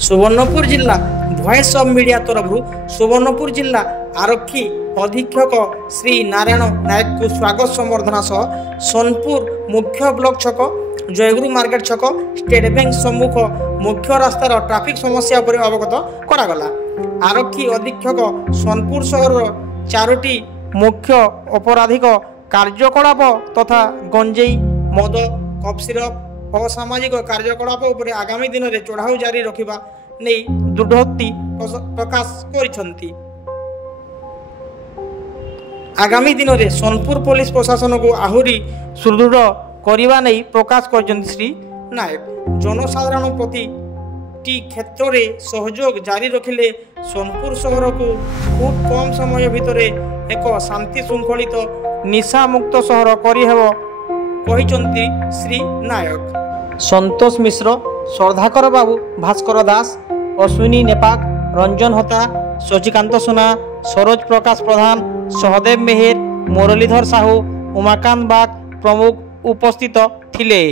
सुवर्णपुर जिला voice of media तरफ सुवर्णपुर जिला आरक्षी अधीक्षक श्री नारायण नायक को स्वागत संबर्धना सह सोनपुर मुख्य ब्लॉक छक जयगुरु मार्केट छक स्टेट बैंक सम्मुख मुख्य रास्तार ट्राफिक समस्या पर अवगत करागला। आरक्षी अधीक्षक सोनपुर सहर 4टी मुख्य अपराधिक कार्यकलाप तथा गंजेई मद कफ सिरप असामाजिक कार्यकलाप उपरे आगामी दिन में चढ़ाऊ जारी रखा नहीं दृढ़ोक्ति प्रकाश करिसेंती। आगामी दिन में सोनपुर पुलिस प्रशासन को आहुरी सुदृढ़ करने नहीं प्रकाश कर श्री नायक जनसाधारण प्रति क्षेत्र में सहयोग जारी रखिले सोनपुर सहर को खूब कम समय भितर एक शांति श्रृंखलित निशा मुक्त सहर करहब कहिचंती श्री नायक। संतोष मिश्र, श्रद्धाकर बाबू, भास्कर दास, अश्विनी नेपाक, रंजन होता, शशिकांत सोना, सरोज प्रकाश प्रधान, सहदेव मेहेर, मुरलीधर साहू, उमाकांत बाग प्रमुख उपस्थित थिले।